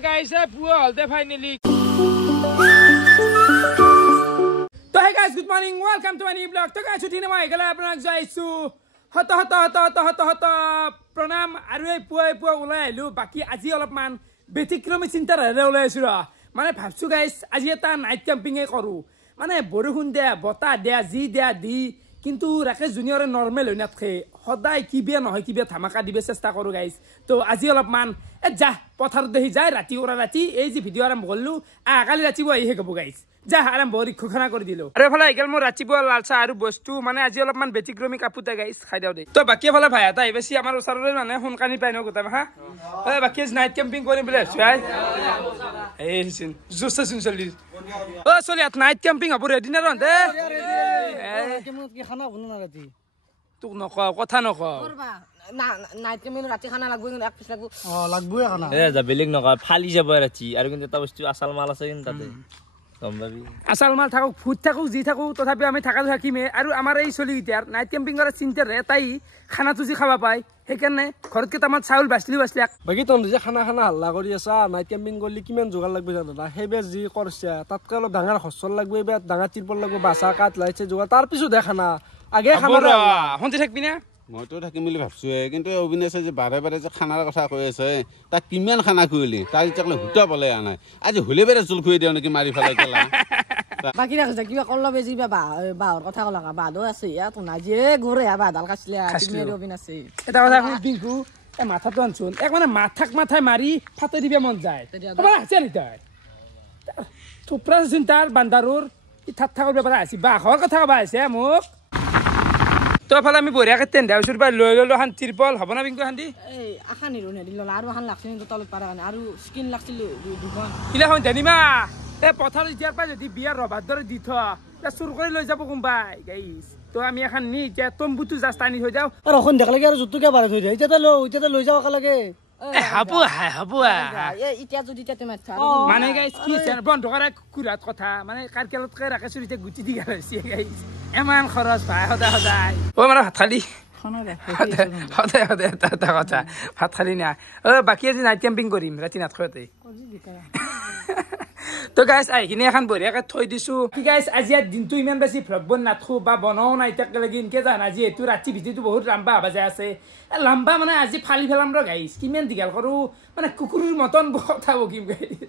guys, পুৱা হলতে finally তো হে guys, good morning, welcome to my new vlog. তো guys, উঠিনে মই গলা আপোনাক যাইছো হত প্ৰণাম আৰু এই পুৱা ওলাই আহিলো বাকি আজি অলপমান ব্যতিক্ৰমী চিন্তাৰে ওলাই আছো মানে ভাবছো গাইস আজি এটা নাইট ক্যাম্পিং কৰো মানে বৰষুণ দিয়া বতা দিয়া জি দিয়া দি কিন্তু ৰাকেশ জুনিয়ৰে নৰমাল হৈ নাথে সদায় কিবে নহয় কিবে ধামাকা দিবে চেষ্টা কৰো গাইস তো আজি অলপমান যা পথাৰত দেখি যায় ৰাতি ওৰা ৰাতি এই যে ভিডিও আৰম্ভ কৰলো কালি ৰাতিপুৱা আহিহে গব গাইস যা আৰম্ভ খখনা কৰি দিলো আৰু এফালে আইগল মোৰ ৰাতিপুৱা লালচা আৰু বস্তু মানে আজি অলপমান ব্যতিক্ৰমী কাপুতে গাইস খাই দাও দে তো বাকি এফালে ভাই এটা বেছি আমাৰ ওচৰৰে মানে সোনকানি পাই ন গোটা হা বাকি নাইট ক্যাম্পিং কৰিম বুলি আছাই এই সিন জুস্তা সিন চলি ও চলি আত নাইট ক্যাম্পিং হ'ব ৰেডি না ৰন দে কি খানা বনা না ৰাতি তোক নক কথা নক কৰবা না নাইট ক্যাম্পিং ৰাতি খানা লাগব কিন্তু এক পিছ লাগব লাগবই খানা যা বেলেগ নক ফালি যাব ৰাতি আৰু কিন্তু এটা বস্তু আসাল মাল আছে কিন্তু তাতে সম্ভাবি আসাল মাল থাকক ফুট থাকক জি থাকক তথাপি আমি থাকাটো থাকিমে আৰু আমাৰ এই চলি গিটাৰ নাইট ক্যাম্পিং কৰা চিন্তাৰে তাই খানা তুজি খাবা পায় সেইকাৰণে ঘৰত কেইটামান চাউল বাছলি বাকি তহঁতে যে খানা হাল্লা কৰি আছা নাইট ক্যাম্পিং কৰিলে কিমান যোগাৰ লাগবে জানো না সেইবে যি কৰছে তাতকৈ অলপ ডাঙৰ খৰচল লাগবে বা ডাঙৰ তিৰপল লাগবে বাছা কাট লাইছে যোগাৰ তাৰ পিছত খানা আগে খানা হন্তি থাকবি না মইতো থাকিম বুলি ভাবছো কিন্তু অবিনাশে যে বাৰে বাৰে যে খানাৰ কথা কৈ আছে তাক কিমান খানা খুৱালি তাৰ ইটাকলে হুটা পালে আনাই আজি হলে বেৰে জুল খুৱাই দিও নেকি মাৰি ফেলাই কেলা বাকি ৰাখছ কিবা কল্ল বেজি বা বাহৰ কথা কলা বাদো আছে ইয়া তো নাজিয়ে ঘৰে বা দাল কাছলে তুমি আৰু অবিনাশে এটা কথা শুন বিংকু এ মাথাটো আনছুন এক মানে মাথাই মাৰি ফাটে দিবে মন যায় তোমাৰ আছে নি তাই থুপ্ৰা চিন্তাৰ বান্দাৰুৰ ই ঠাট্টা কৰিব পাৰা আছে বাহৰ কথা কবা আছে মোক তো ফালে আমি বঢ়িয়াকে তেন দাউচুৰ পৰা লৈ ললো হান তিৰপল হ'ব না বিংকু হান্দি এই আখা নিৰু নে দিল আৰু আখান লাগছিল তো তলত পাৰা কাৰণে আৰু স্কিন লাগছিল দুখন কিলা হন জানিমা এ পথাৰ ইতিয়াৰ পৰা যদি বিয়াৰ ৰবাৰ দৰে দি থ তে চুৰ কৰি লৈ যাব কোনবাই গাইস তো আমি এখন নি এতিয়া তম্বুটো জাস্ট আনি হৈ যাও আৰু এখন দেখ লাগে আৰু জুতুকে বাৰে থৈ যায় এতিয়া লৈ যাব লাগে হাবুয়া এ ইতিয়া যদি তুমি মানে গাইস কি বন্ধ কৰা কুৰাত কথা মানে কাৰকেলতকে ৰাকেশ চুৰিতে গুটি দি গাইছে গাইস এমান খৰচ ভাই সদায় ও মানে ভাত খালি সদায় এটা কথা ভাত খালি না বাকি আজি নাইট ক্যাম্পিং কৰিম ৰাতি নাথখতে তো গাইস আইকিনে এখন বঢ়িয়াকে থৈ দিছো কি গাইস আজি দিনটো ইমান বেছি ভ্লগ নাথো বা বনাও নাই তাক লাগি ইনকে জান আজি এটো ৰাতি ভিডিওটো বহুত লম্বা বাজে আছে লম্বা মানে আজি ফালি ফেলাম ৰ গাইস কিমান দিগাল কৰো মানে কুকুৰৰ মতন কথা বকিম গাইস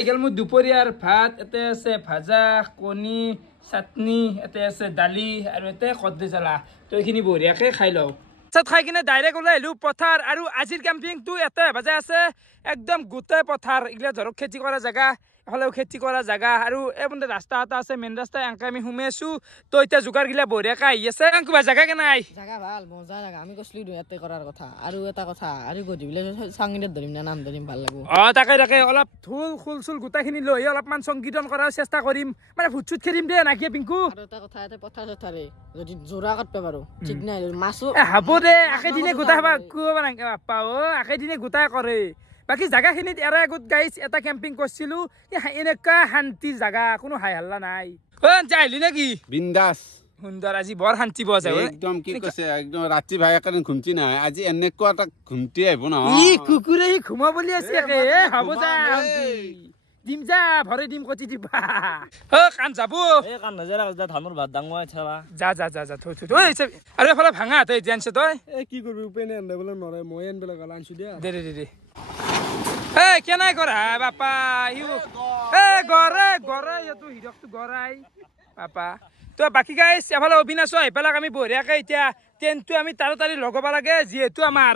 এগেল মু দুপৰীয়াৰ ভাত এতে আছে ভাজা কণী চাটনি এতে আছে দালি আৰু এতে কদলি জ্বালা তো এইখিনি বঢ়িয়াকে খাই লও সাত খাই কিনে ডাইৰেক্ট ওলাই আহিলো পথাৰ আৰু আজিৰ ক্যাম্পিংটো এতে বাজে আছে একদম গোটেই পথাৰ ইগলা ধৰক খেতি কৰা জায়গা হলেও খেতি কৰা জায়গা আৰু এবন্দে ৰাস্তা এটা আছে মেন ৰাস্তা আংকা আমি হুমেছো তো এটা জুগাৰ গিলা বঢ়িয়াকে আহি আছে কিবা জায়গা কে নাই জায়গা ভাল মজা জায়গা আমি কইছলি ইয়াতে কৰাৰ কথা আৰু এটা কথা আৰু গধি বিলে সংগীত ধৰিম না নাম ধৰিম ভাল লাগব তাকে অলপ ধুল খুলচুল গোটাখিনি লৈ অলপমান সংগীতন কৰাৰ চেষ্টা কৰিম মানে ফুটছুট খেলিম দে নাকি পিংকু আৰু এটা কথা এতে পথাৰ চথাৰে যদি জোৰা কাটবে পাৰো ঠিক নাই মাছো হাব দে আকে দিনে গোটা হবা কুবা নাকি বাপ্পা আকে দিনে গোটা কৰে বাকি জায়গাখিনিত এৰা গুট গাইছ এটা ক্যাম্পিং কৰিছিলো এনেকা শান্তি জায়গা কোনো হাই হাল্লা নাই যাইলি নাকি বিন্দাস সুন্দৰ আজি বৰ শান্তি পোৱা যায় একদম কি কৈছে একদম ৰাতি ভাই একাদিন ঘুমটি নাই আজি এনেকুৱা এটা ঘুমটি আহিব ন ই কুকুৰে ঘুমা বুলি আছে এ হ'ব যা দিম যা ভৰে দিম কতি দিবা কান যাব এই কান নজৰা ধানৰ ভাত ডাঙৰ ছালা যা থৈ আৰু এফালে ভাঙা তই জানছ তই এ কি কৰবি উপায় নাই আনবলে নৰে মই আনবলে গাল আনছু দিয়া দে এ কেনাই কৰা বাপা ইউ এ গৰে ইটো হিৰকটো গৰাই বাপা তো বাকি গাইছ এফালে অবিনাশ আহিপেলাক আমি বঢ়িয়াকে এতিয়া টেণ্টটো আমি তাড়াতাড়ি লগাব লাগে যিহেতু আমাৰ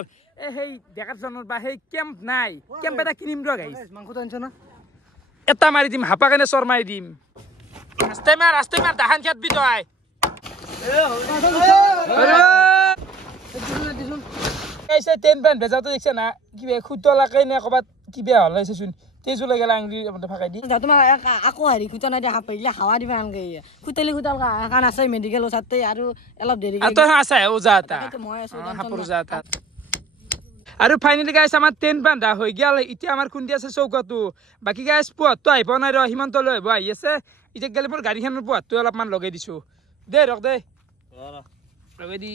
সেই ডেকাৰজনৰ বা সেই কেম্প নাই কেম্প এটা কিনিম ৰ গাইছ মাংসটো আনছ না এটা মাৰি দিম হাপা কেনে চৰ মাৰি দিম ৰাস্তাই মাৰ দাহান খেত বি তই এইছে টেন বান বেজাটো দেখছ না কিবা খুতলাকে নে কবাত কিবা হলাইছে চোন তেজু লাগেলা আংলি আমতে ফাকাই দি তোমাৰ আকৌ হেৰি খুটা নাই দেখা পাইলে হাৱা দিবা আনগে খুতেলি খুটাল কান আছে মেডিকেল ওচৰতে আৰু অলপ দেৰি আতো আছে ওজাতা মই আছো হাপুৰ জাতা আৰু ফাইনালি গাইছ আমাৰ টেন বান্ধা হৈ গেল এতিয়া আমাৰ খুন্দি আছে চৌকাটো বাকি গাইছ পুৱাটো আহিব নাই ৰ হিমন্ত লৈ আহিব আহি আছে এতিয়া গেলে মোৰ গাড়ীখনৰ পুৱাটো অলপমান লগাই দিছো দে ৰখ দে লগাই দি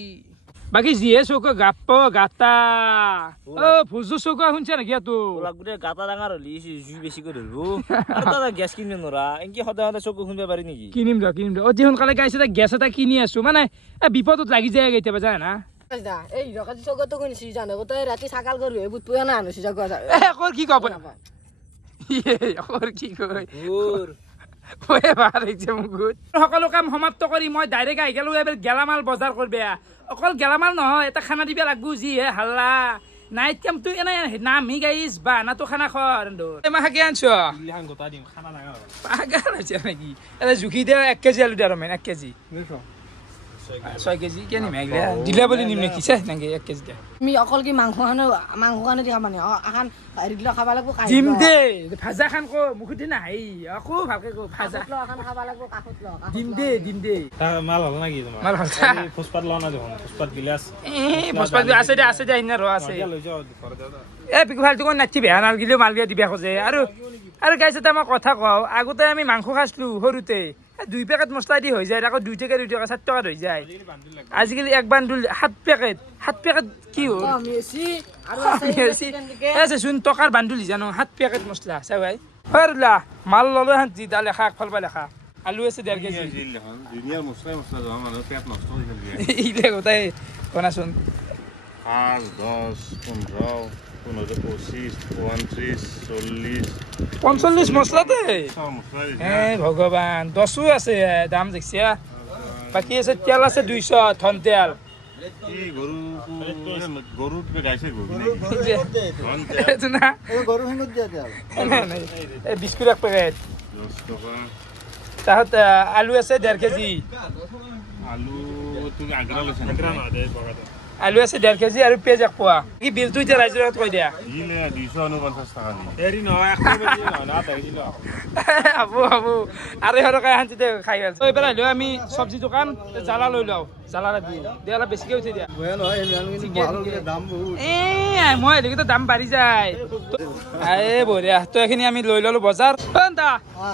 বাকি জিয়ে চৌক গাপ গাতা ভুজু চৌক শুনছে নেকি তো গোটে গাতা ডাঙৰ হলি জুই বেছি কৰি ধৰিব আৰু দাদা গেছ কিনিব নোৱাৰা এনকি সদায় সদায় চকু শুনিব পাৰি নেকি কিনিম ৰ অতি সোনকালে গাইছে গেছ এটা কিনি আছো মানে বিপদত লাগি যায় কেতিয়াবা যায় না এই ৰকাজি চৌকতো শুনিছি জানো তই ৰাতি ছাগাল গৰু বুট পুয়া না আনিছি জাগা কৰ কি কব কৰ কি কয় সকলো কাম সমাপ্ত কৰি মই ডাইৰেক্ট আহি গেলো এবাৰ গেলামাল বজাৰ কৰবে অকল গেলামাল নহয় এটা খানা দিবা লাগবো যিহে হাল্লা নাইট কেম্পটো এনে নামি গাইছ বা নাতো খানা খৰ মাকে আনছ পাগল হৈছে নেকি এটা জুখি দিয়া 1 কেজি আলু দিয়া ৰমেন 1 কেজি 6 কেজি কেনি মেগলা দিলা বুলি নিম নেকি চাই নাকি 1 কেজি দিয়া আমি অকল কি মাংস খানে দি খাবানি আখান হেৰিগিলা খাবা লাগবো জিম দে ভাজা খান কো মুখতে নাই আকো ভালকে কো ভাজা আখান খাবা লাগবো কাকত ল দিম দে মাল হ'ল নাকি তোমাৰ মাল হ'ল ফুসপাত লনা দেখোন ফুসপাত গিলাস ফুসপাত আছে দে ইনা ৰ আছে পিকু ফালটো কোন নাচি বেয়া নাল গিলেও মাল দিয়া দিবা খোজে আৰু গাইছ এটা মই কথা কওঁ আগতে আমি মাংস খাইছিলো সৰুতে 2 পেকেট মছলা দি হৈ যায় আকৌ 2 টাকা 7 টাকা হৈ যায় আজিকালি এক বান্ডুল 7 পেকেট কি হ'ল আছে শুন টকাৰ বান্ডুল জানো 7 পেকেট মছলা চাই ভাই হৰলা মাল ললো হাঁতি দা লেখা ফলবা লেখা আলু আছে 1.5 কেজি জুনিয়ৰ মছলা যোৱা মানুহ পেট নষ্ট হৈ গ'ল ইলে গোটাই কোনাচোন 5 10 15 25 35 45 মছলাতে ভগৱান 10 আছে দাম দেখিছা বাকি আছে তেল আছে 200 থন তেল গরু গাইছে বিস্কুট 1 পেকেট তাহত আলু আছে 1.5 কেজি আলু তুমি আগ্রা লৈছা আলু আছে 1.5 কেজি আৰু পেঁয়াজ 1 পোৱা কি বিলটো এতিয়া ৰাইজৰ কৈ দিয়া ইলে 249 টাকা নি হেৰি নহয় 1 কেজি নহয় না তাই দিলো আবু আৰে হৰকা হান্তিতে খাই গল তো এবাৰ লৈ আমি সবজি দোকান জালা লৈ লও জালা দি দেলা বেছিকে উঠি দিয়া বয়া নহয় মালৰ দাম বহুত মই এদিকে দাম বাঢ়ি যায় বঢ়িয়া তো এখিনি আমি লৈ ললো বজাৰ দা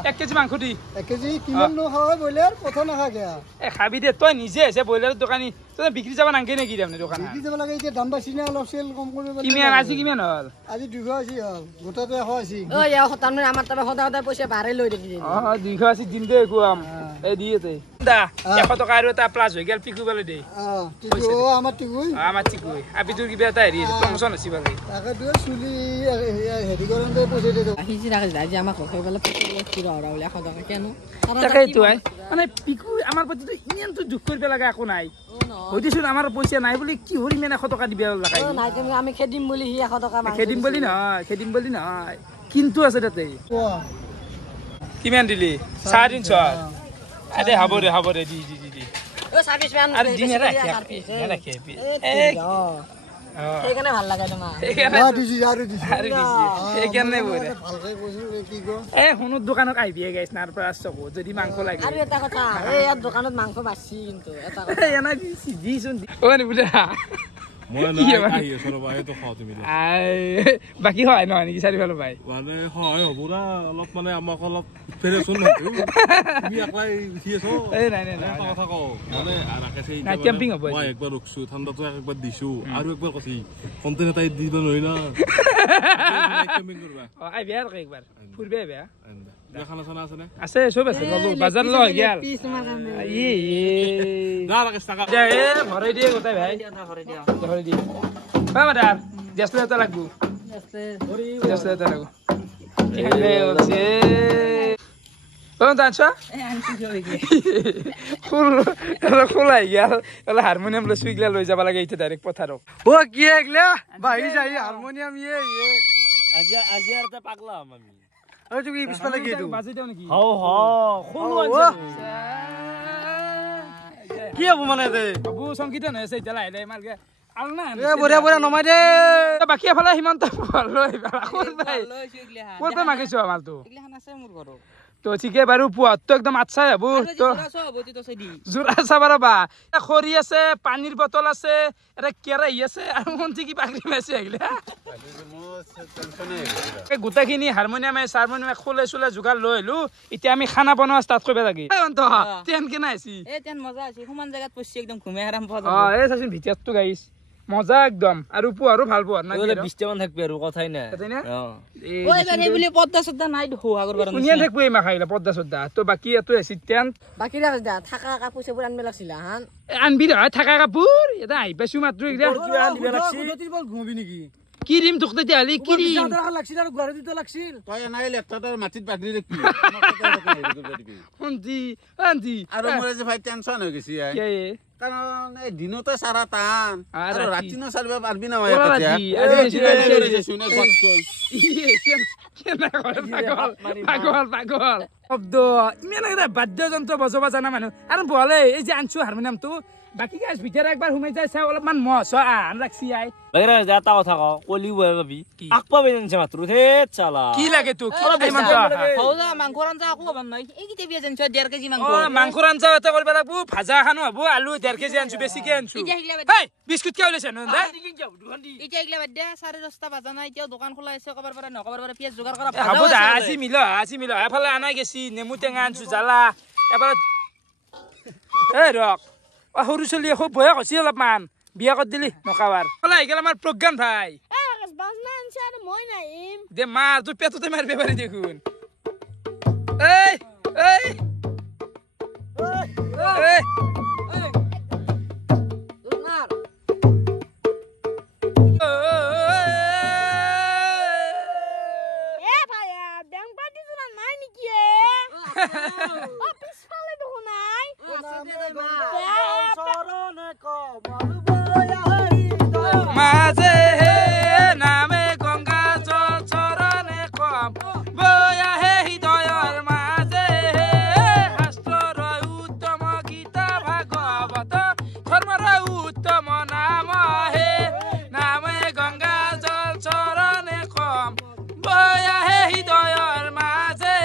1 কেজি মাংস দি 1 কেজি কিমান নো হয় বইলাৰ কথা নাখা গয়া খাবি দে তই নিজে আছে বইলাৰ দোকানী তই বিক্ৰি যাব নাংকে নেকি দেমনে দোকান বিক্ৰি যাব লাগে এতিয়া দাম বাছি না অলপ সেল কম কৰিব লাগে কিমান আজি কিমান হল আজি 280 হল গোটাতে 180 ও ইয়া হতান আমাৰ তবে সদা পইচা বাৰে লৈ দেখি 280 দিন দে কুয়াম এই দিয়েতে দা 100 টাকা আৰু এটা প্লাস হৈ গেল পিকু বলে দে টিকু আমাৰ টিকু আপি তোৰ কিবা এটা হেৰি প্ৰমোশন আছে বালি তাকে দুই চুলি হেৰি কৰন দে পইচা দে আহিছি ৰাখি যায় যে আমাক খাইবলে পইচা কিৰা আৰু ওলা সদা কেনো তাকে তো মানে পিকু আমাৰ প্ৰতি ইমানটো দুখ কৰিব লাগা একো নাই হইদিছুন আমাৰ পইচা নাই বুলি কি হৰি মানে 100 টকা দিবা লাগাই নাই তুমি আমি খেদিম বুলি হি 100 টকা মাং খেদিম বুলি নহয় কিন্তু আছে তাতে কিমান দিলি 350 আদে হাব দে দি ও সার্ভিস ম্যান আরে দিনে রাখে এইখানে ভাল লাগে তোমার এইখানে বরে হুনুর দোকানত আইবিয়ে গাইছ নার পৰা চকো যদি মাংস লাগে আৰু এটা কথা এই ইয়াত দোকানত মাংস বাছি কিন্তু এটা কথা এনা দিছুন ও নি বুলা মই না আহি সৰ ভাই তো খাও তুমি বাকি হয় নহয় নেকি চাৰি ভাল ভাই মানে হয় হবৰা অলপ মানে আমাক অলপ ফেৰেছন নহয় তুমি আকলাই উঠিছো এই নাই কথা কও মানে ৰাকেশ এই নাইট কেম্পিং হ'ব মই একবাৰ ৰখছো ঠাণ্ডাটো একবাৰ দিছো আৰু একবাৰ কছি কন্টেইনাৰ তাই দিব নই না নাইট কেম্পিং কৰবা আই বিয়াৰ একবাৰ ফুৰবে বেয়া খানা চানা আছে না আছে সব আছে ললো বাজাৰ লৈ গেল না ৰাকেশ টাকা এ ভৰাই দিয়ে গোটাই ভাই ভৰাই দিয়ে বাবাদার দেশলে এটা লাগবো দেশলে এটা লাগবো এলে ওছে আচ্ছা খোলাই গেল এলা হারমোনিয়াম লৈ সুইগলা লৈ যাব লাগে এতিয়া ডাইরেক্ট পথারক ও কি একলা ভাই যাই হারমোনিয়াম আজি আর তা পাগলা আমি আৰু তুমি পিছফালে কি দিও বাজি দিও নেকি খোলো আছে কি হ'ব মানে দে বাবু সংগীতন আছে এতিয়া লাইলে মারগে আল না এ বঢ়িয়া নমাই দে বাকি এফালে হিমন্ত লৈ ভাই কত ভাই মাগিছো মালটো এগলাখান আছে মোৰ ঘৰত তো ঠিকে বাৰু পুৱাটো একদম আচ্ছাই হ'ব তো জোৰা চাবা ৰবা খৰি আছে পানীৰ বটল আছে এটা কেৰাহী আছে আৰু মন্ত্ৰী কি পাগৰি মাছে আহিলে গোটেইখিনি হাৰমনিয়াম চাৰমনিয়াম খোলে চোলে যোগাৰ লৈ আহিলো এতিয়া আমি খানা বনোৱা ষ্টাৰ্ট কৰিব লাগে ট্ৰেইন কেনে আছি মজা আছে সমান জায়গাত পছি একদম ঘুমে আৰাম পাব এই চাচোন ভিতৰটো গাইছ মজা একদম আৰু পুৱাৰো ভাল পুৱাৰ না 20 টা মান থাকবি আৰু কথাই নাই ওই বাৰে বুলি পদ্দা সদ্দা নাই দেখো আগৰ বাৰ শুনিয়া থাকবো এই মাখাইলা পদ্দা সদ্দা তো বাকি এটো আছে টেন বাকি ৰাখ দা থাকা কাপোৰ সেবোৰ আনবে লাগছিল হান আনবি ৰ থাকা কাপোৰ এটা আই পাইছো মাত্ৰ ইগৰা আনিবে লাগছিল গতিৰ বল ঘুমবি নেকি কি ৰিম তুকতে দিয়ালি কি ৰিম জাদা লাগছিল আৰু গুৱাহাটী দিতে লাগছিল তই নাই লেপটপৰ মাটিত বাগৰি ৰে কি হন্তি আৰু মোৰ যে ভাই টেনচন হৈ গৈছি কে কাৰণ এই দিনতে সাৰা টান আৰু ৰাতিনো সাৰবা পাৰবি না পাগল শব্দ ইমান বাদ্যযন্ত্ৰ বজাবা জানা মানুহ আৰু বলে এই যে আনছো হাৰমনিয়ামটো বাকি গাছ ভিতৰে একবাৰ সোমাই যায় চাই অলপমান মছ আন ৰাখছি আই বাইৰা যাতা কথা ক কলি বয় ভাবি আকপা বেজনছে মাত্ৰ হে চালা কি লাগে তো হৌজা মাংস ৰাঞ্জা আকো বান নাই এই কিতে বিয়াজনছে 1.5 কেজি মাংস মাংস ৰাঞ্জা এটা কৰিব লাগব ভাজা খানো হ'ব আলু 1.5 কেজি আনছো বেছিকে আনছো হেই বিস্কুট কি ওলাইছে ন দা ইটা ইগলা বাদ দে 10:30 বাজা নাই এতিয়া দোকান খোলা আছে কবার পারে নকবার পারে পিয়াজ জোগাৰ কৰা হ'ব দা আজি মিল এফালে আনাই গেছি নেমু টেঙা আনছো জালা এবাৰ এই ৰক সৰু চলি খুব বয়া কৈছি অলপমান বিয়া কৰি দিলি নকাবাৰ আহি গেল আমাৰ প্ৰজ্ঞান ভাই দে মাৰ তোৰ পেটতে মাৰিব পাৰি দেখোন মাজে নামে গংগা জল চৰণে কম বয়া হে হৃদয়ৰ মাজে শাস্ত্ৰৰ উত্তম গীতা ভাগৱত ধৰ্মৰ উত্তম নাম হে নামে গংগা জল চৰণে কম বয়া হে হৃদয়ৰ মাজে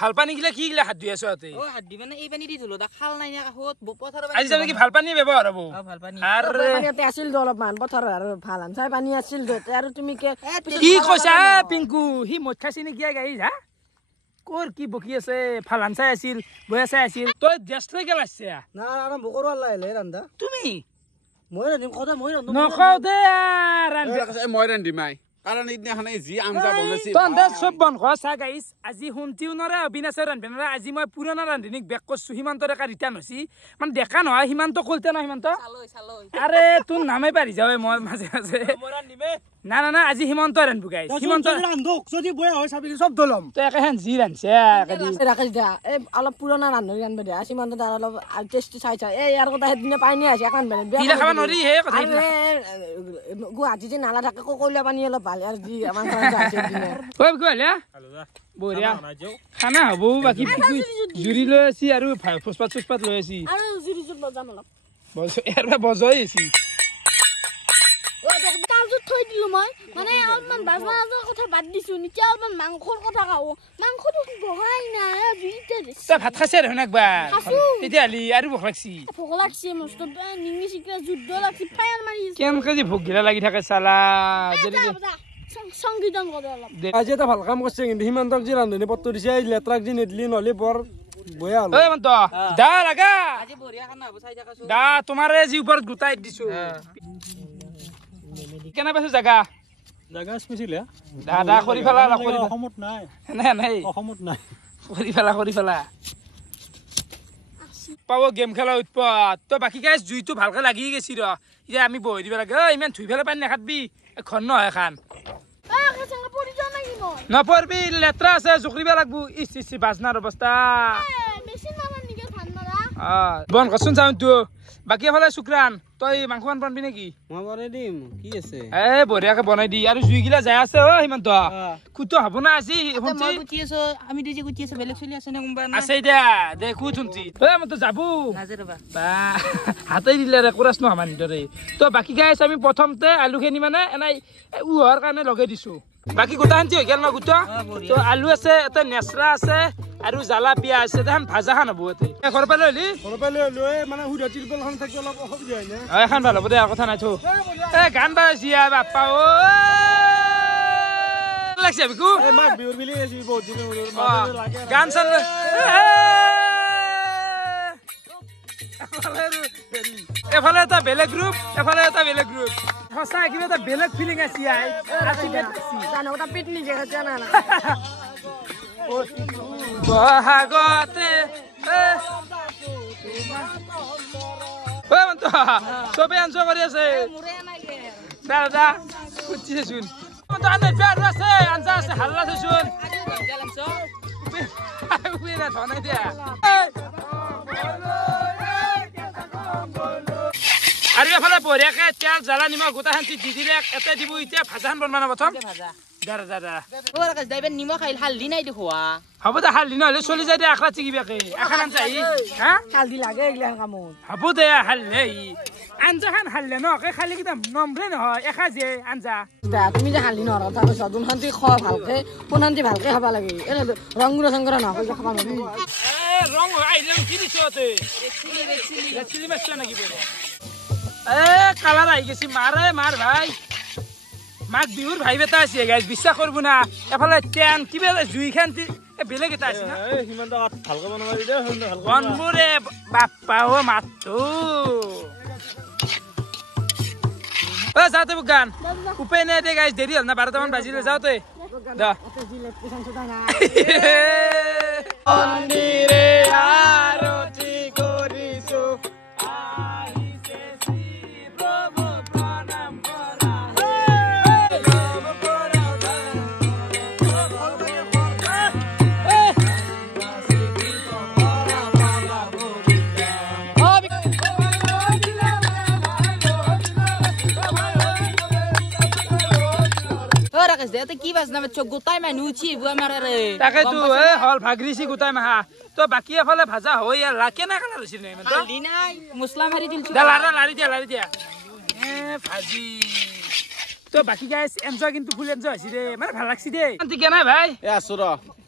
ভাল পানী গিলা কি গিলা হাত ধুই আছো হাতে ও হাত দি মানে এই পানী দি ধুলো দা খাল নাই না কাহত পথাৰ আজি যাম কি ভাল পানী ব্যৱহাৰ হ'ব ভাল পানী আৰে পানীতে আছিল অলপমান পথাৰ আৰু ভাল আনছাই পানী আছিল আৰু তুমি কি কৈছা পিংকু হি মদ খাইছি নেকি গাই যা কোৰ কি বকি আছে ভাল আনছাই আছিল বয়া চাই আছিল তই দেশ লৈ গেল আছে না আৰম্ভ কৰবা লাইলে ৰান্দা তুমি মই ৰান্ধিম কথা মই ৰান্ধো নখাও দে ৰান্ধি মই ৰান্ধিমাই কাৰণ ইদিনাখনে যি আঞ্জা বনাইছি তহঁতে চব বন খোৱা চা গাইছ আজি শুনতিও নৰে অবিনাশে ৰান্ধবে নৰে আজি মই পুৰণা ৰান্ধনীক বেক কৰিছো সীমান্ত ৰেখা ৰিটাৰ্ণ হৈছি মানে দেখা নহয় সীমান্ত কলতে নহয় সীমান্ত আৰে তোৰ নামে পাৰি যাৱে মই মাজে মাজে না না না আজি সীমান্ত ৰান্ধবো গাইছ সীমান্ত ৰান্ধক যদি বয়া হয় চাবি চব দলম তই একেহেন যি ৰান্ধছে ৰাকেশ দা এই অলপ পুৰণা ৰান্ধনি ৰান্ধব দে সীমান্ত দা অলপ টেষ্টি চাই এই ইয়াৰ কথা সেদিনে পাই নি আছে এখন মানে তিলা খাব নৰি হে কথা গুৱাহাটী যে নালা থাকে ককলীয়া পানী অলপ ভাল আৰু যি আমাৰ কই গ'লে বঢ়িয়া খানা হ'ব বাকি জুৰি লৈ আছি আৰু ফুচপাত লৈ আছি আৰু জুৰি জুত বজাম অলপ এৰবা বজই আছি কালজত থৈ দিলো মই মানে অলপমান বাজনা কথা বাদ দিছো নিচা অলপমান মাংসৰ কথা কাও মাংসটো বহাই নাই জুইতে দিছ তই ভাত খাইছে দেখোন একবাৰ তেতিয়াহ'লে আৰু ভোক লাগছি ভোক লাগছে মস্ত নিঙি চিকৰা যুদ্ধ লাগছি ফায়াৰ মাৰি কেনেকে যে ভোক গিলা লাগি থাকে চালা সংগীতন কৰে অলপ আজি এটা ভাল কাম কৰিছে কিন্তু সীমান্তক যি ৰান্ধনি পত্ৰ দিছে এই লেতৰাক যি নেদলি নহ'লে বৰ বয়া হ'ল ঐ মন্ত দা লাগা আজি বঢ়িয়া খানা হ'ব চাই থাকাছো দা তোমাৰে যি ওপৰত গুটাই দিছো কেনে পাইছো জাগা জাগা স্পেচিয়েল দাদা কৰি ফেলা অসমত নাই নাই অসমত নাই কৰি ফেলা পাব গেম খেলা উৎপাত তো বাকী গাইছ জুইটো ভালকে লাগি গেছি ৰ এতিয়া আমি বহি দিব লাগে ইমান ধুই ফেলে পানী নাখাবি এখন নহয় খান নপৰবি লেতেৰা আছে জুকৰিব লাগব ইচ বাজনাৰ অৱস্থা বন কচোন চাওঁ তো বাকী এফালে শুক্ৰান তই মাংস পানবি নেকি মই বনাই দিম কি আছে এই বঢ়িয়াকে বনাই দি আৰু জুই গিলা যাই আছে অ সিমান্ত কুটো হব না আজি মই গুটি আছো আমি দুজি গুটি আছে বেলেগ চলি আছে না কোনবা না আছে দে দে কুট শুনছি ঐ মত যাবো নাজে ৰবা বা হাতে দিলে ৰে কোৰাছ ন হামানি দৰে তো বাকি গাইছ আমি প্ৰথমতে আলু খেনি মানে এনাই উহৰ কাৰণে লগাই দিছো বাকি গোটা আনছি হৈ গেল ন গোটা তো আলু আছে এটা নেচৰা আছে আৰু জ্বালা পিয়াজ আছে দেখোন ভাজা খান হ'ব এতে ঘৰৰ পৰা লৈ মানে সুধা তিৰপলখন থাকি অলপ অসুবিধা হয় না এখন ভাল হ'ব দে কথা নাই থো গান বাজি বাপ্পা ও লাগছে বিকু মাঘ বিহুৰ বুলি আছে বহুত দিন গান চান এফালে এটা বেলেগ গ্ৰুপ এফালে এটা বেলেগ গ্ৰুপ সঁচা কিবা এটা বেলেগ ফিলিং আছে বহাগতে চবে এনজয় কৰি আছে দাদা খুজিছে চোন আছে আঞ্জা আছে হাল্লা আছে চোন ধনাই দিয়া আৰু এফালে বঢ়িয়াকে তেল জ্বালা নিমখ গোটা শান্তি দি দিলে এতে দিব এতিয়া ভাজাখন বনবা না প্ৰথম নিমখ হালধি নাই দেখুৱা হ'ব দে হালধি নহ'লে চলি যায় দে আখৰা চিকিবাকে এখন আঞ্জা হা হালধি লাগে এইগিলাখান কামত হ'ব দে হাললে আঞ্জাখন হাললে নকে খালি কিটা নম্বৰে নহয় এসাঁজে আঞ্জা তুমি যে হালধি নহৰ কথা কৈছা যোন শান্তি খোৱা ভালকে কোন শান্তি ভালকে খাব লাগে এনে ৰংগুৰা চংগুৰা নহয় খাব নোৱাৰি ৰং আহিলে কি দিছ চিলি মাছ নেকি কালাৰ আহি গৈছে মাৰ ভাই মাঘ বিহুৰ ভাই বেটা আছে গাইজ বিশ্বাস কৰিব না এফালে টেন কিবা জুই খান বেলেগ এটা আছে বনবোৰে বাপ্পা অ মাতো যাওঁতে গান উপায় নাই দে গাইজ দেৰি হ'ল না 12টামান বাজিলে যাওঁতে কি বাজ না গোটাই মানুহ উঠি তাকেতো হল ভাগৰিছি গোটাই মাহা তো বাকী এফালে ভাজা হৈ কেনে কালাৰ হৈছিল মছলা মাৰি দিল লাৰি দিয়া ভাজি তো বাকী গাইজ এনজয় কিন্তু ফুল এনজয় হৈছে দে মানে ভাল লাগছি দে কেনে ভাই আছো ৰ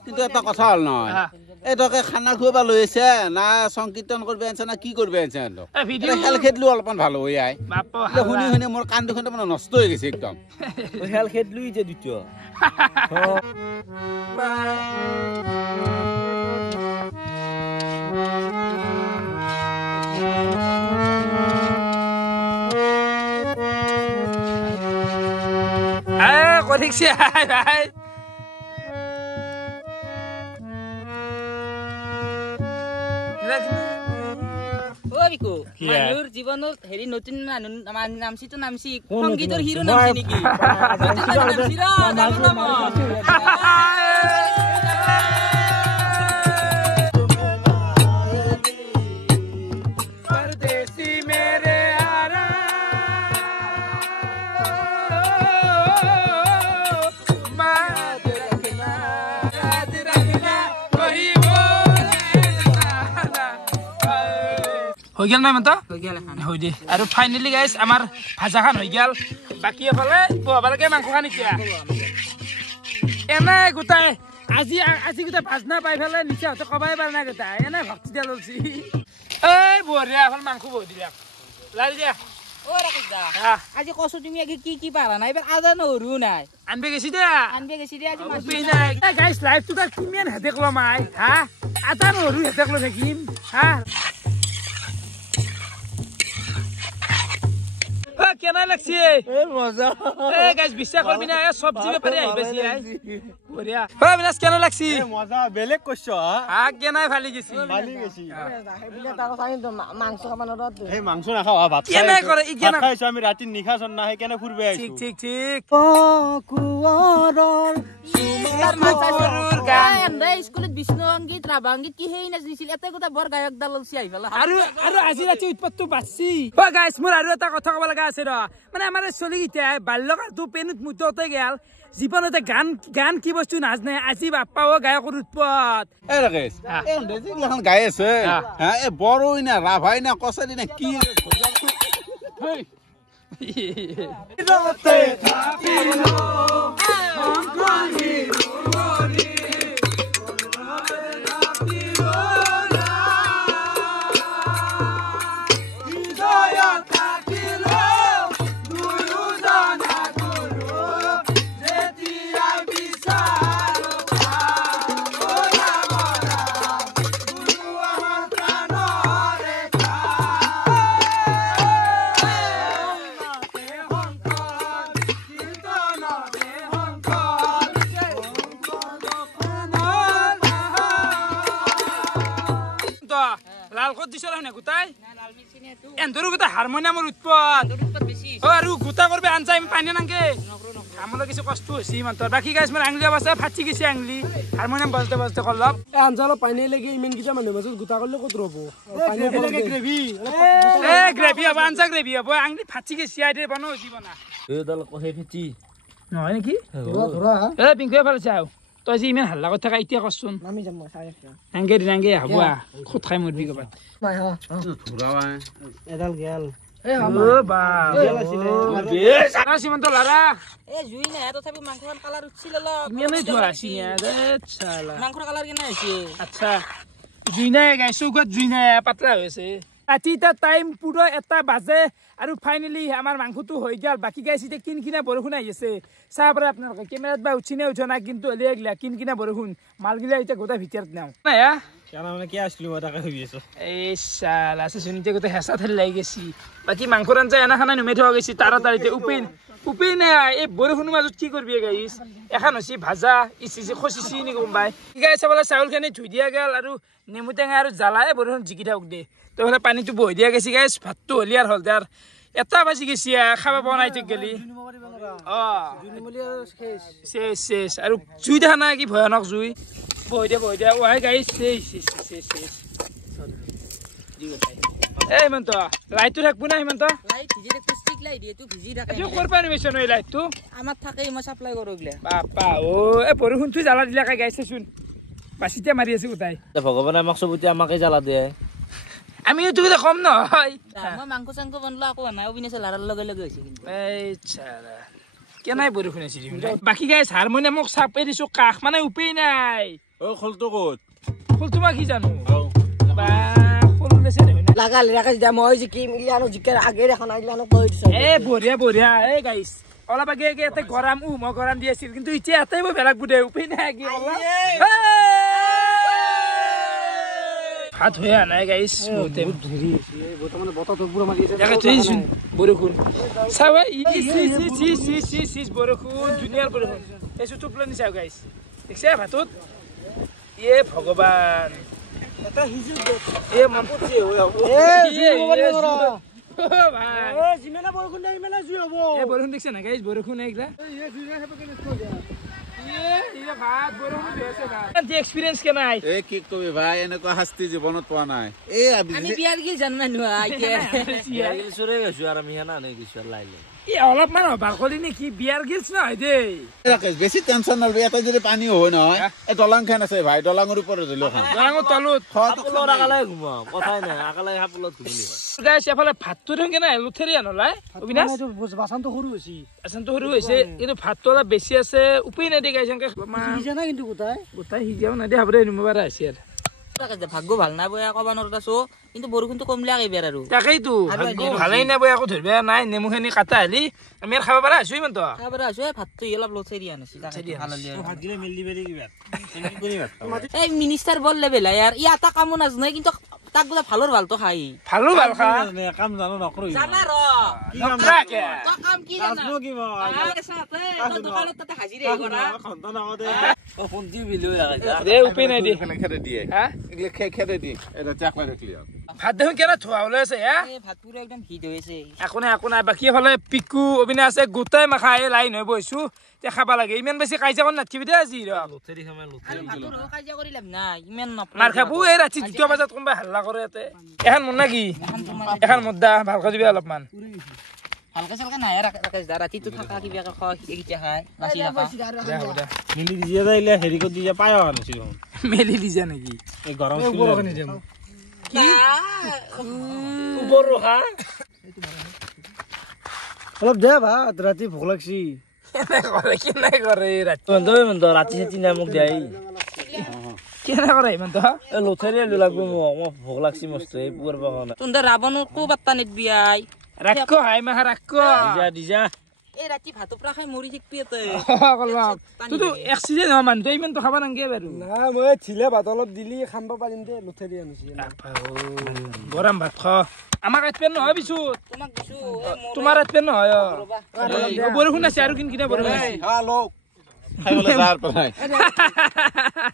কিন্তু এটা কথা হ'ল নহয় এইটোকে খানা খুৱাব লৈ আহিছে না সংকীৰ্তন কৰিব আনিছে না কি কৰিব আনিছে খেল খেদলো অলপমান ভাল হৈ আই শুনি শুনি মোৰ কাণ দুখন মানে নষ্ট হৈ গৈছে একদম খেল খেদলো যে দ্বিতীয় ঠিকছে ভাই মানুহৰ জীৱনত হেৰি নতুন নামচিটো নামচি সংগীতৰ হিৰো নামচি নেকি হৈ গেল নাই মাতো হৈ দে আৰু ফাইনেলি গাইজ আমাৰ ভাজাখন হৈ গেল বাকী এফালে বহাবালৈকে মাংসখন এতিয়া এনে গোটাই আজি গোটাই ভাজনা পাই পেলাই নিচা হতে কবাই পাৰা নাই গোটাই এনে ভক্তি দিয়া লৈছি এই বঢ়িয়া এখন মাংস বহি দিলা লাৰি দিয়া আজি কচু তুমি কি পাৰা নাই এবাৰ আদা নহৰু নাই আনবে গেছি দে আজি গাইজ লাইফটো তাক কিমান হেঁতেক ল'ম আই হা আদা নহৰু হেঁতেক লৈ থাকিম হা কেনা লাগছে মজা গাইজ বিশ্বাস কৰবি না চব্জি বেপাৰী আহি পাইছি বঢ়িয়া বিনাশ কেনা লাগছি মজা বেলেগ কৈছ কেনাই ভালি গেছি মাংস খাব নোৱাৰো এই মাংস নাখাও ভাত কেনে কৰে ই কেনা খাইছো আমি ৰাতি নিখা চন না কেনে ফুৰবে আইছো ঠিক স্কুলত বিষ্ণু সংগীত ৰাভা সংগীত কি সেই নাচিছিল এতে গোটা বৰ গায়ক দাল লছি আহি পেলাই আৰু আজি ৰাতি উৎপাতটো বাচছি গাইজ মোৰ আৰু এটা কথা ক'ব লগা আছে ৰ মানে আমাৰ চলি এতিয়া বাল্যকালটো পেনুত মুততে গেল জীৱনতে গান কি বস্তু নাজনে আজি বাপ্পা গায়কৰ উৎপাত এই ৰাকেশ এইখন গাই আছে এই বড়ো না ৰাভাই না কছাৰী না কি লাল কত দিছ না গুতাই এন্দর গুতা হারমোনিয়ামের উৎপদ আর গুতা করবে আনছাই পানি নাঙ্গে আমার কিছু কষ্ট হয়েছি মাত্র বাকি গাছ মানে আঙুলি বাসা ফাটি গেছে আঙুলি হারমোনিয়াম বাজতে বাজতে করলাম আঞ্জালো পানী লেগে ইমান কিটা মানুহ মাজত গোটা করলে কত ৰব গ্রেভি হব আনছা গ্রেভি হব আঙুলি ফাটি গেছে আইডে বনো হইব না এডাল কহে ফিটি নহয় নেকি এ পিংকুয়ে ভাল চাও তই যে ইমান হাল্লা কথা এতিয়া কচোন নামি যাম মই চাই আছো নাঙ্গে হব খুদ খাই মরবি কবাত নাই হা এডাল গেল ও বা বেশ আর সীমন্ত লারা এ জুই না তথাপি মাংসখন কালার উঠছিল ল মেনে তো আসিয়া রে শালা মাংসৰ কালাৰ কেনে হৈছে আচ্ছা জুইনা গাইছো গত জুইনা পাতলা হয়েছে ৰাতিটা টাইম পুৰো এটা বাজে আৰু ফাইনালি আমাৰ মাংসটো হৈ গেল বাকি গাইছি কিনকিনা বৰষুণ আহি আছে চাহপৰা আপনাৰ ক্যামেৰাত বা উঠিনে উঠা না কিন্তু এলিয়া কিনকিনা বৰষুণ মালগিলা এটা গোটা ভিতৰত নাও না কেন মানে কি আসলো তাকে হই গেছে এই শালা আছে শুনিতে গোটা হেসা থেল লাগি গেছি বাকি মাংসৰ আঞ্জা এনা খানা নুমে থোৱা গেছি তাড়াতাড়িতে উপিন এই বৰষুণৰ মাজত কি করবি গাইছ এখন হসি ভাজা ইসি খসিছি নি গম্বাই গাই চাবলে চাউলখানি ধুই দিয়া গেল আৰু নেমু টেঙা আৰু জ্বালাই বৰষুণ জিকি থাকক দে তোহলে পানীটো বহি দিয়া গেছি গাইছ ভাতটো হলিয়ার হল দার এটা বাজি গেছি খাবা বনাই ঠিক গেলি শেষ আৰু জুই দেখা নাই কি ভয়ানক জুই বহি দিয়া ওহাই গাইছ শেষ এই হিমন্ত লাইটটো থাকবো না হিমন্ত লাইট ভিজি দেখো স্টিক লাইট এটো ভিজি থাকে আজি কোৰ পানি মেছন এই লাইটটো আমাৰ থাকে মই সাপ্লাই কৰো গলে বাপা ও এ বৰষুণটো জ্বালা দিলা কাই গাইছে শুন বাসিতে মাৰি আছে উতাই ভগৱানে আমাক সবুতি আমাকে জ্বালা দিয়ে আমি তো কম নহয় মই মাংস চাংস বনলো আকৌ নাই অবিনাশে লাৰাৰ লগে লগে হৈছে কিন্তু এই চালা কেনাই বৰষুণ আছে বাকি গাইছ হাৰমনিয়ামক চাপে দিছো কাষ মানে উপাই নাই ও খলটো কত ফুলটো মই কি জানো বা ফুল লেছে নহয় লাগাল রাকেশ দা মই জি কি মিলিয়ানো জিকের আগে এখন আইলানো কই দিছ এ বঢ়িয়া এই গাইছ অলপ আগে এতে গৰম মই গৰম দি আছিল কিন্তু ইতিয়া এতে মই বেলেগ বুদে উপাই নাই কি বলা হাত হয়ে নাই গাইছ বহুত ধৰি বৰ্তমানে বতাহটো পুৰা মাৰি আছে জায়গা তুইছুন বৰষুণ চাবা ই বৰষুণ জুনিয়ৰ বৰষুণ এসু টুপলনি চাও গাইছ দেখছে ভাতত এ ভগৱান এটা হিজু এ মন পছে হৈ আও ভাই জিমেনা বৰষুণ নাই মেলা জুই হ'ব এ বৰষুণ দেখছ না গাইছ বৰষুণ একলা এই জুই হেব কেনে থৈ দিয়া ইয়ে ভাত বৰষুণ দেছে না কি এক্সপেৰিয়েন্স কে নাই এ কি কবি ভাই এনেকুৱা শাস্তি জীৱনত পোৱা নাই এই আমি বিয়াৰ গিল জানো না নুৱা আইকে বিয়াৰ গিল চৰে গৈছো আৰু আমি হেনা নাই কিছু লাইলে ই অলপ মান বালকলি নেকি বিয়াৰ গিলছ না হয় দেই ৰাকেশ বেছি টেনচন নলবি এটা যদি পানী হয় নহয় এই দলং খান আছে ভাই দলঙৰ ওপৰত দিলো খান দলঙৰ তলত হাপুলৰ আকালে ঘুমা কথাই নাই আকালে হাপুলত ঘুমিলি গাইছ এফালে ভাতটো ধং কেনে লুথেৰি আনলাই অবিনাশ বাসনটো সৰু হৈছে আছানটো সৰু হৈছে কিন্তু ভাতটো অলপ বেছি আছে উপায় নাই দে গাইছ সিজা না কিন্তু গোটাই সিজাও নাই দে হ'ব দে নিমবাৰা আছে আৰু ভাগ্য ভাল না বয়া কবা নৰতা সো কিন্তু বৰষুণটো কমলে আইবেৰ আৰু তাকেইতো ভাগ্য ভালেই নাই বয়া আকৌ ধৰবে নাই নেমুখিনি কাটা হলি আমি খাব পাৰা আছো ইমান তো খাবৰ আছে ভাতটো অলপ লচে দিয়া নাছি ভাল লিয়া ভাত দিলে মিলি বেৰি কিবা কি কৰি ভাত এই মিনিষ্টাৰ বল লেভেল ইয়াৰ ইয়া তা কামো নাজ নাই কিন্তু তাক বোলে ভালৰ ভাল তো খাই ভালো ভাল খা কাম জানো নকৰো জানা ৰ কি কাম নকৰাকে তো কাম কি জানা নাজনো কি মই আৰে সাথে তো দোকানত তাতে হাজিৰে কৰা খন্তা নামতে ও ফোন দি বিলো লাগা দে উপায় নাই দে খেলে দিয়ে হা এগুলো খেলে দিয়ে এটা চাকলা রাখলি ভাত দেখোন কেনে থোৱা হলে আছে হা এই ভাত পুরো একদম হিট হইছে একো নাই বাকী এফালে পিকু অবিনাশ আছে গোটাই মাখা এই লাইন হৈ বহিছো তে খাবা লাগে ইমান বেছি কাইজা কোন নাথিবি দে আজি ৰ লুথেৰি খামে আৰু ভাতৰ কাজিয়া কৰি লাভ নাই ইমান মাৰ খাবো এই ৰাতি 2 বজাত কোনবা হাল্লা কৰে এতে এখন মন নাকি এখন মদ্দা ভালকৈ দিবি অলপমান হালকা চালকা নাই ৰাকেশ দা ৰাতিটো থাকা কিবা খাই কিটা খাই বাছি থাকা দে হ'ব দে মিলি দিয়া যাইলে হেৰি কৰি দিয়া পায় আনিছিল মেলি দিছা নেকি এই গৰম কি ওপৰ ৰখা অলপ দে ভাত ৰাতি ভোক লাগছি কেনে কৰে ৰাতি মন্ত ৰাতি চেতি নাই মোক দিয়াই কেনে কৰে ইমান লথেৰি লৈ লাগব মোক ভোক লাগছি মস্ত এই কৰিব কাৰণে তোন ৰাৱণ কো বাত্তা নিদবি আই ৰাখো হাই মাহা ৰাখো দিজা এই ৰাতি ভাতৰ পৰা খাই মৰি থাকিবি এতে তুইতো এক্সিডেণ্ট হোৱা মানুহ ইমানটো খাব নাংগে বাৰু না মই ছিলে ভাত অলপ দিলি খাব পাৰিম দে লুথেৰি আনিছি গৰম ভাত খ আমাক এতপেন নহয় পিছত তোমাক দিছো তোমাৰ এতপেন নহয় বৰষুণ আছে আৰু কিনকিনে বৰষুণ আছে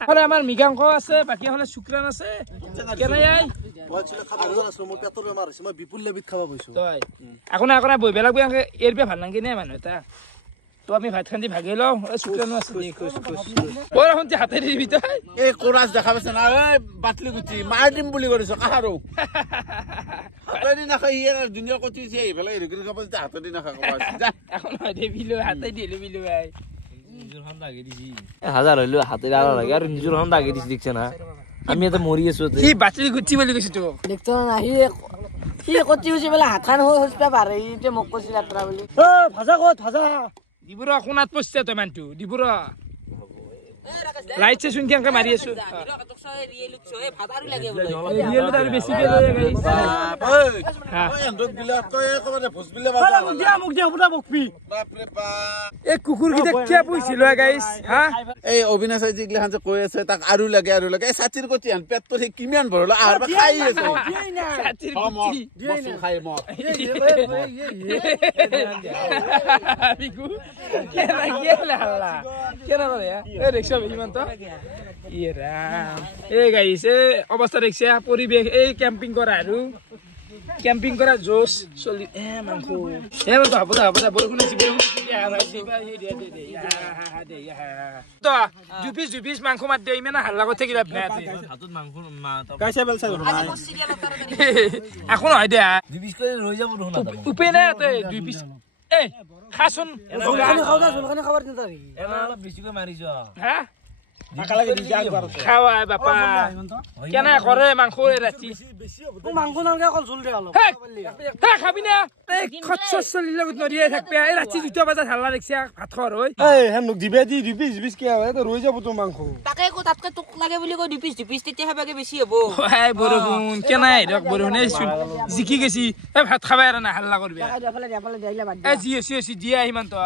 হলে আমাৰ মৃগাংক আছে বাকী হলে শুক্ৰান আছে কেনে যাই একো নাই বহিব লাগব এৰবে ভাল নাংগে নে মানুহ এটা তো আমি ভাত খান্দি ভাগি লওঁ শুক্ৰানো আছে বৰষুণ হাতে দিবি তই এই কোৰাছ দেখা পাইছে না বাটলি গুটি মাৰ দিম বুলি কৰিছ কাহাৰো হাতে নাখাই জুনিয়ৰ কটিছে এইফালে হাতে নাখাই এখন দিবিলো হাতে দিলো বিলো ভাই হাজাৰ হইলো হাতে লাগে আৰু নিজৰ খন দাগি দিছি দেখছ না আমি এটা মৰি আছো কি বাটলি গুটি বুলি কৈছে তোক দেখছ না সি কতি হৈছে বেলা হাত খান হস্পা পাৰে ইতে মোক কৈছিল আত্ৰা বুলি ভাজা কত ভাজা দিবুৰ কোনাত পছছে তই মানটো দিবুৰ লাইট চে শুনকি আংকে মাৰি আছো ৰিয়েল তাৰ বেছি বে লৈ গাইছ এই কুকুৰ কি কিয়া পইছিল গাইছ হা এই অবিনাশ যিগিলাখান যে কৈ আছে তাক আৰু লাগে এই সাচিৰ কতি আন পেটটো সি কিমান ভৰল আৰু খাই আছে সাচিৰ কতি মছু খাই ম বিকু কেলা হাল্লা কেনা কৰে এই দেখছ ইমান তো ইয়ে ৰাম এই গাইছ অৱস্থা দেখছ পৰিবেশ এই কেম্পিং কৰা আৰু কেম্পিং কৰা জোশ চলি মাংস হ'ব বৰষুণ জুপিছ মাংস মাত দে ইমান হাল্লা কৰি থাকিলে একো নহয় দে উপায় নাই দুই পিচ এই খাচোন খাওয়া বাপা কেনে কৰে মাংস ৰাতি মাংস নালগে অকল জোল দে অলপ খাবি না খচ্চৰ চলি লগত নৰিয়ে থাকবে এই ৰাতি 2টা বজাত হাল্লা দেখছি ভাত খোৱাৰ হৈ এই হেনক দিবে দি 2 পিচ কি হয় তো ৰৈ যাব তো মাংস তাকে কো তাতকে তোক লাগে বুলি কই 2 পিচ তেতিয়া খাবাগে বেছি হ'ব হাই বৰষুণ কেনে ৰক বৰষুণে জিকি গেছি এই ভাত খাবা আৰু না হাল্লা কৰবি এই জি দিয়া ইমান তো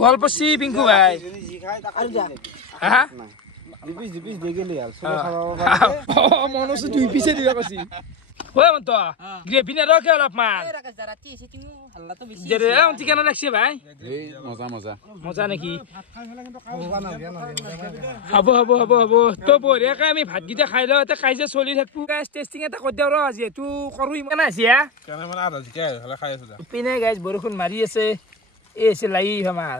গল পছি পিংকু ভাই হা 2 পিচ দে গেলি আর সব খাওয়া মনসু 2 পিচে দিবা কছি হয় মন তো গ্রেভি না রকে অলপমান রাতি এসে তুমি হাল্লা তো বেশি জেরে অন্তি কেন লাগছে ভাই এই মজা নাকি হব তো বঢ়িয়াকে আমি ভাতগিটা খাই লওঁ এটা খাই যে চলি থাকবো গাইজ টেষ্টিং এটা কৰি দিওঁ ৰ যিহেতু কৰো ইমান আছে কেনে মানে আধা জিকা হলে খাই আছো পিনে গাইজ বৰষুণ মাৰি আছে এই আছে লাই আমাৰ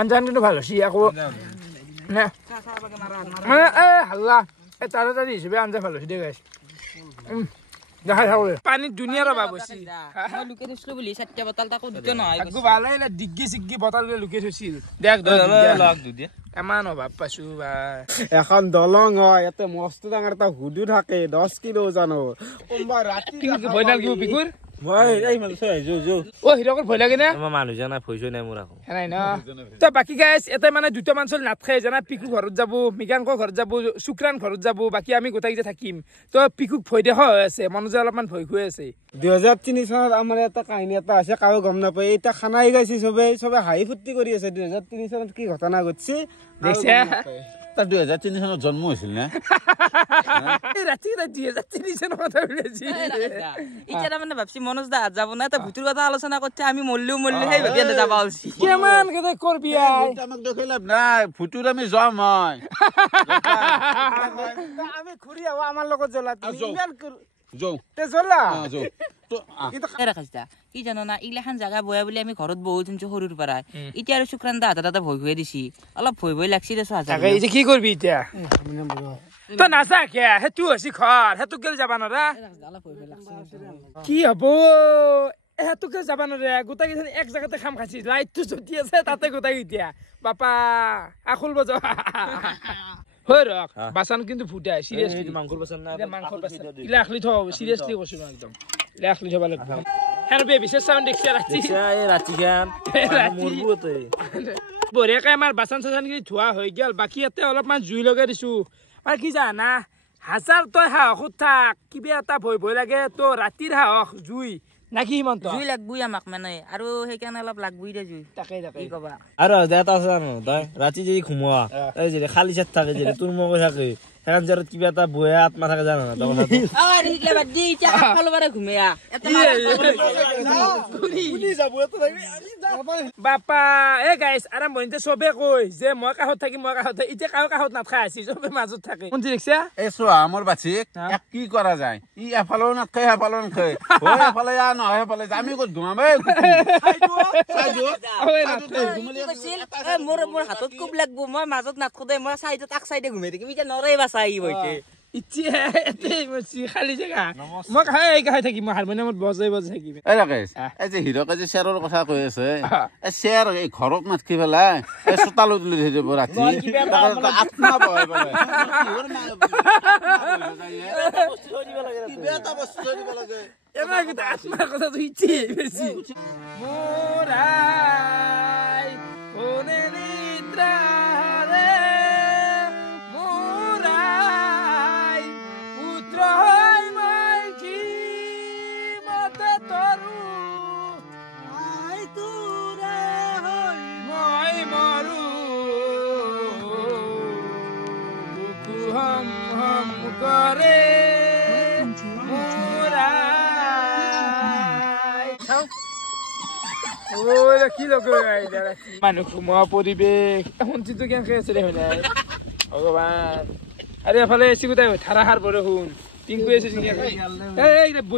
আঞ্জানটো ভাল হৈছে আকৌ না মানে হাল্লা তাড়াতাড়ি হিচাপে আঞ্জা ভাল হৈছে দে গাইজ দেখা থাকো পানী দুনিয়াৰ অভাৱ হৈছে মই লুকে দিছিলো বুলি 7টা বটল তাকো দিতে নহয় আগু ভাল আহিলে ডিগ্গি চিগ্গি বটল লুকে থৈছিল দেখ লাগ দুদিয়া এমান অভাৱ পাইছো বা এখন দলং হয় এতে মস্ত ডাঙৰ এটা হুডু থাকে 10 কিলো জানো কোনবা ৰাতি ভয় নালাগিব পিকুৰ ভাই এই মানে চাই যো ও হিৰকৰ ভয় লাগে না মানুহ জানা ভয়ছই নাই মোৰ আকৌ নাই না তো বাকি গাইছ এটা মানে দুটা মান চল নাট খাই জানা পিকু ঘৰত যাব মিগাংক ঘৰত যাব শুক্ৰান ঘৰত যাব বাকি আমি গোটাই যে থাকিম তো পিকুক ভয় দেখা হৈ আছে মনজে অলপমান ভয় হৈ আছে 2003 চনত আমাৰ এটা কাহিনী এটা আছে কাও গম নাপায় এটা খানাই গাইছি সবে হাই ফুৰ্তি কৰি আছে 2003 চনত কি ঘটনা ঘটছে দেখছে তাৰ 2003 চনত জন্ম হৈছিল না ৰাতি 2003 চনত কথা ওলাইছি ইটা মানে ভাবছি মনোজ দা যাব না তা ভুতুৰ কথা আলোচনা করতে আমি মল্লিও হেই ভাবি না যাব আলছি কেমান কেতে করবি আই আমাক দেখি লাভ নাই ফুটুৰ আমি যাম মই আমি খুৰি আও আমাৰ লগত জলা তুমি ইমান যাও তে জলা যাও তো ৰাখাইছা কি জানো না ইগলাখান জায়গা বয়া বলে আমি ঘৰত বহুত দিন সৰুৰ পৰা ইতিয়া আৰু শুক্ৰান দা হাতে ভয় খুৱাই দিছি অলপ ভয় লাগছি দেছো হাজাৰ তাকে এই কি কৰবি এতিয়া তো নাচা কে হেতু হসি খৰ হেতু গেল যাবা নৰা কি হবো হেতু গেল যাবা নৰা গোটা কি এক জায়গাতে খাম খাইছি লাইটটো জ্বলি আছে তাতে গোটা এতিয়া বাপা আখুল বজা হয় ৰক বাসান কিন্তু ফুটাই সিৰিয়াসলি মাংসৰ বাচন না মাংসৰ বাসান ইলাখলি থ সিৰিয়াসলি কৈছো একদম ইলাখলি থব লাগিব আৰু বে বিশেষ সাউন্ড দেখছে ৰাতি এই ৰাতি গান মৰবুতে বঢ়িয়াকে আমাৰ বাচন চাচন কি ধোৱা হৈ গেল বাকি ইয়াতে অলপমান জুই লগাই দিছো আৰু কি জানা হাজাৰ তই সাহসত থাক কিবা এটা ভয় ভয় লাগে তো ৰাতিৰ সাহস জুই নাকি হিমন্ত জুই লাগবই আমাক মানে আৰু সেইকাৰণে অলপ লাগবই দে জুই তাকে কি কবা আৰু এটা আছে জানো তই ৰাতি যদি ঘুমোৱা এই যে খালি চেট থাকে যে তোৰ মগজ থাকে সেখান জৰত কিবা এটা বয়া আত্মা থাকে জানো না তখন আরে ইগলা বাদ দি চা খালো বারে ঘুমিয়া এটা পুলি যাব তো বাপা এ গাইস আৰাম বনিতে সবে কই যে মই কাহত থাকি মই কাহত ইতে কাহত নাথা আছি সবে মাজত থাকে কোন দেখছা এই চোৱা মোৰ বাচিক এক কি কৰা যায় ই এফালেও নাখায় এফালেও নাখায় ও এফালে যা নহয় এফালে যা আমি ক'ত ঘুমাবে মোৰ হাতত খুব লাগবো মই মাজত নাথকো মই সাইডত আক সাইডে ঘুমাই থাকিম ইটা নৰে বাসাই বইতে ইচ্ছে এতে মছি খালি জায়গা মই খাই থাকি মই হাৰমনিয়ামত বজাই থাকিম এই ৰাকেশ এই যে হিৰকে যে শ্বেৰৰ কথা কৈ আছে এই শ্বেৰ এই ঘৰত নাথকি পেলাই এই চোতালত তুলি থৈ দিব ৰাতি আত্মা বহাই পেলাই এটা বস্তু থৈ দিব লাগে এবাৰ কিন্তু আত্মাৰ কথাটো ইচ্ছে বেছি মোৰাই কোনে নিদ্ৰা কি মানুহ সোমোৱা পৰিৱেশ শুনছিতো কেনেকে আছে দেখোন ভগৱান আৰু এফালে চিকুতাই ধাৰাসাৰ বৰষুণ টিংকু আছে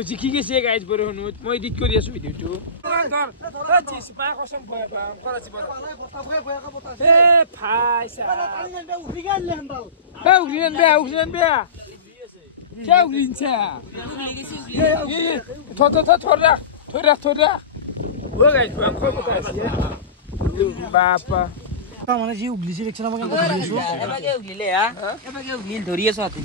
জিকি গৈছে গাইজ বৰষুণত মই এডিট কৰি আছো ভিডিঅ'টো বাপা মানে যি উগলিছে দেখছ না মই এবাগে উগলিলে হা এবাগে উগলিল ধৰি আছো হাতে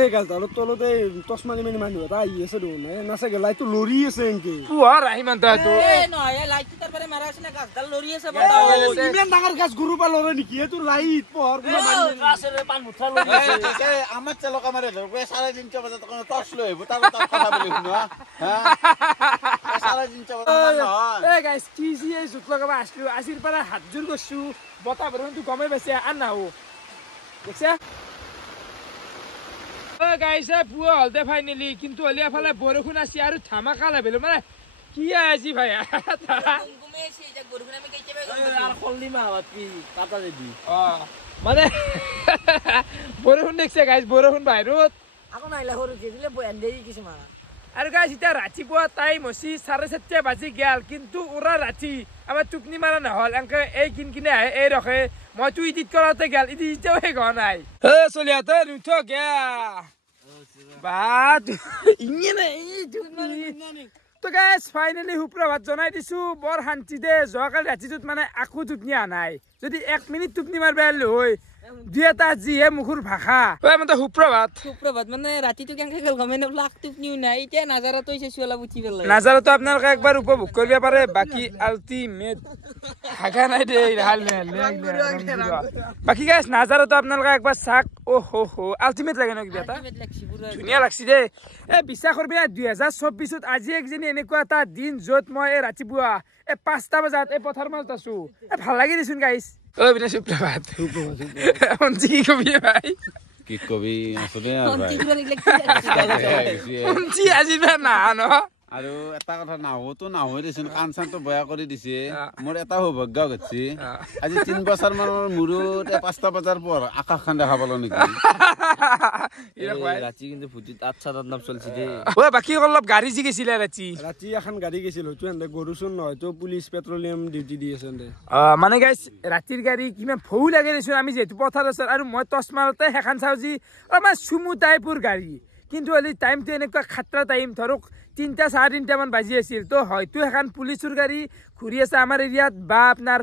এই গালডালত তলতে তছমানি মানি মানুহ এটা আহি আছে দেখোন নাচে লাইটটো লৰি আছে এনকে পুৱাৰ আহিমান তাতো এ নহয় লাইটটো তাৰ পৰা মাৰা আছে না গাছডাল লৰি আছে ইমান ডাঙৰ গাছ গৰু পা লৰে নেকি এটো লাইট পোহৰ কোনো মানি গাছেৰে পান মুঠা লৈ আছে আমাৰ চেলকা মাৰে ধৰবে 3:30 বজাত কোনো টৰ্চ লৈ আহিব তাৰ কথা বলি শুনো হা 3:30 বজাত এ গাইস কি জি এই জুত লগাবা আসলো আসির পৰা হাত জোৰ কৰছু বতা বৰষুণটো কমে বেছে আর না ও দেখছা ও গাইস পুয়া হলতে ফাইনালি কিন্তু হলি এফালে বৰষুণ আছে আৰু ধামাকা লেভেল মানে কি আজি ভাই ঘুমে এসে যা বৰগুনা আমি কইতে আৰ খললি মা বাপি কাটা দিবি মানে বৰষুণ দেখছে গাইস বৰষুণ বাহিৰত আকৌ নাইলা হৰু যে দিলে বয়ান দেই কিছু মাৰা আৰু গাইস এটা ৰাতিপুৱা টাইম হৈছে 7:30 বাজি গেল কিন্তু ওৰা ৰাতি আমাৰ টুকনি মাৰা নহল এনকে এই কিনকিনে আহে এই ৰখে মই তুই ইডিট কৰাতে গেল ইডিটও হে গৱা নাই এ চলিয়াতে নুঠো গয়া বাত ইনে তো গাইস ফাইনালি সুপ্ৰভাত জনাই দিছো বৰ শান্তি দে যোৱাকালি ৰাতিটোত মানে আকো টুকনি আনাই যদি 1 মিনিট টুকনি মাৰবা লৈ দুটা জিহে মুখৰ ভাষা ঐ মানে সুপ্ৰভাত মানে ৰাতিটো কেনকে গল গমেন লাখ টুকনিও নাই এতিয়া নাজাৰা তই চেছু অলপ উঠি পেলাই নাজাৰা তো আপোনালোকে একবাৰ উপভোগ কৰিব পাৰে বাকি আল্টিমেট হাগা নাই দে হাল বাকি গাইস নাজাৰা তো আপোনালোকে একবাৰ চাক ও হো আল্টিমেট লাগে ন কিবা এটা ধুনীয়া লাগছি দে এ বিশ্বাস কৰবি 2024 আজি একজনী এনেকুৱা এটা দিন যত মই ৰাতিপুৱা 5টা বজাত এই পথাৰ মাজত আছো ভাল লাগি দিছোন গাইস ঐ বিনা সুপ্ৰভাত কি কবি ভাই কি কবি আসলে আজি না ন আৰু এটা কথা নাহতো নহয় দিছিল কাঞ্চনটো বয়া কৰি দিছে মোৰ এটা সৌভাগ্য গৈছে আজি 3 বছৰ মানৰ মূৰত 5টা বজাৰ পৰ আকাশখন দেখা পালো নেকি ৰাতি কিন্তু ফুটিত 8-7 নাম চলছি দে ও বাকি অলপ গাড়ী জি গেছিল ৰাতি এখন গাড়ী গেছিল হয়তো এনে গৰুচোন নহয় তো পুলিচ পেট্ৰলিয়াম ডিউটি দি আছে মানে গাইস ৰাতিৰ গাড়ী কিমান ভৌ লাগে দিছো আমি যেহেতু পথাৰ আছে আৰু মই টচ মাৰতে হেখান চাউজি আমাৰ সুমু টাইপৰ গাড়ী কিন্তু হলি টাইমটো এনেকুৱা খাতৰা টাইম ধৰক 3-3:30 মান বাজি আছিল তো হয়তো হেখান পুলিচৰ গাড়ী ঘূৰি আছে আমাৰ এৰিয়াত বা আপোনাৰ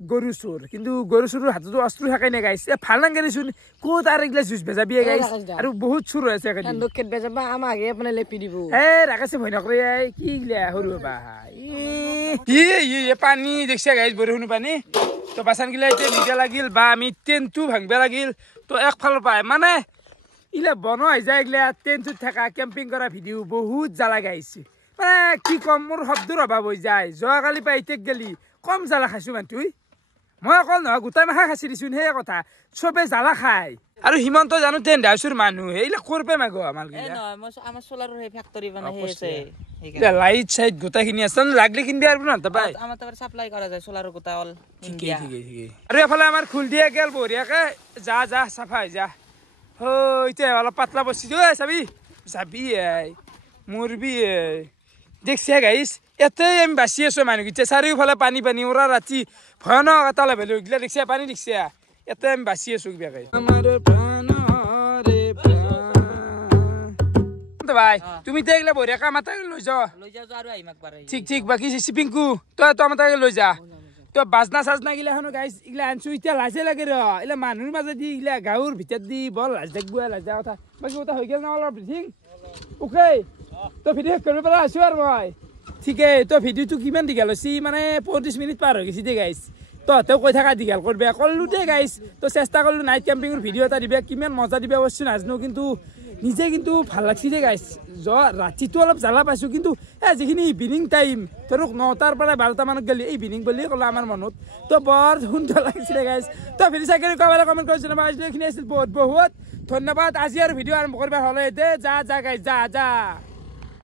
গৰু চোৰ কিন্তু গৰু চোৰৰ হাততো অস্ত্ৰ থাকে না গাইছ ভাল নাগেৰিছোন ক'ত আৰু এইগিলা জুচ বেজাবিয়ে গাইছ আৰু বহুত চোৰ হৈছে একেদিন দক্ষিণ বেজাবা আমাকে মানে লেপি দিব ৰাকেশে ভয় নকৰে কি গিলা সৰু বা পানী দেখছে গাইছ বৰষুণ পানী তো বাচান গিলা এতিয়া নিদা লাগিল বা আমি ট্ৰেইনটো ভাঙবা লাগিল তো একফালৰ পায় মানে ইলা বন হৈ যায় এইগিলা ট্ৰেইনটোত থকা কেম্পিং কৰা ভিডিঅ' বহুত জ্বালা গাইছে মানে কি কম মোৰ শব্দৰ অভাৱ হৈ যায় যোৱাকালি পৰা এতিয়া গেলি কম জ্বালা খাইছো মানুহ মই অকল নহয় গোটাই মাখা খাইছি দিছোন সেই কথা চবে জ্বালা খায় আৰু হিমন্ত জানো টেণ্ট হাউচৰ মানুহ এইবিলাক ক'ৰ পৰা মাগো আমাৰ লাইট চাইট গোটাইখিনি আছে লাগলে কিনবি আৰু আৰু এফালে আমাৰ খুল দিয়া গেল বঢ়িয়াকে যা যা চাফা হৈ যা এতিয়া অলপ পাতলা বস্তু চাবি যাবি মৰবি দেখছে গাইছ এতেই আমি বাচি আছো মানুহকেইটা চাৰিওফালে পানী পানী ওৰা ৰাতি ভয়ানক এটা লেভেল হৈ গিলা দেখছে পানী দেখছে এতে আমি বাচি আছো কিবাকে ভাই তুমি তো এইগিলা বঢ়িয়াকে আমাৰ তাকে লৈ যা ঠিক ঠিক বাকী চিপিংকু তই আমাৰ তাকে লৈ যা তো বাজনা চাজনা গিলাখনো গাইছ এইগিলা আনছো এতিয়া লাজে লাগে ৰ এইগিলা মানুহৰ মাজেদি এইগিলা গাঁৱৰ ভিতৰত দি বৰ লাজ দেখব লাজা কথা বাকী কথা হৈ গেল না অলপ ঠিক ওকে তো ভিডিঅ' শেষ কৰিব পৰা আছো আৰু মই ঠিকে তো ভিডিঅ'টো কিমান দীঘল হৈছে মানে 35 মিনিট পাৰ হৈ গৈছে দে গাইছ তহঁতেও কৈ থকা দীঘল কৰবে ক'লো দে গাইছ তো চেষ্টা কৰিলোঁ নাইট কেম্পিঙৰ ভিডিঅ' এটা দিবে কিমান মজা দিবে অৱশ্যে নাজানো কিন্তু নিজে কিন্তু ভাল লাগছি দে গাইছ ৰাতিটো অলপ জ্বালা পাইছোঁ কিন্তু যিখিনি ইভিনিং টাইম ধৰক 9টাৰ পৰা 12টা মানত গ'লে ইভিনিং বুলি ক'লে আমাৰ মনত তো বৰ সুন্দৰ লাগিছিলে গাইছ তো ভিডিঅ' চাই কৰি ক'বলৈ কমেণ্ট কৰি জনাবা এইখিনি আছিল বহুত বহুত ধন্যবাদ আজি আৰু ভিডিঅ' আৰম্ভ কৰিব হ'লে দে যা যা গাইছ যা যা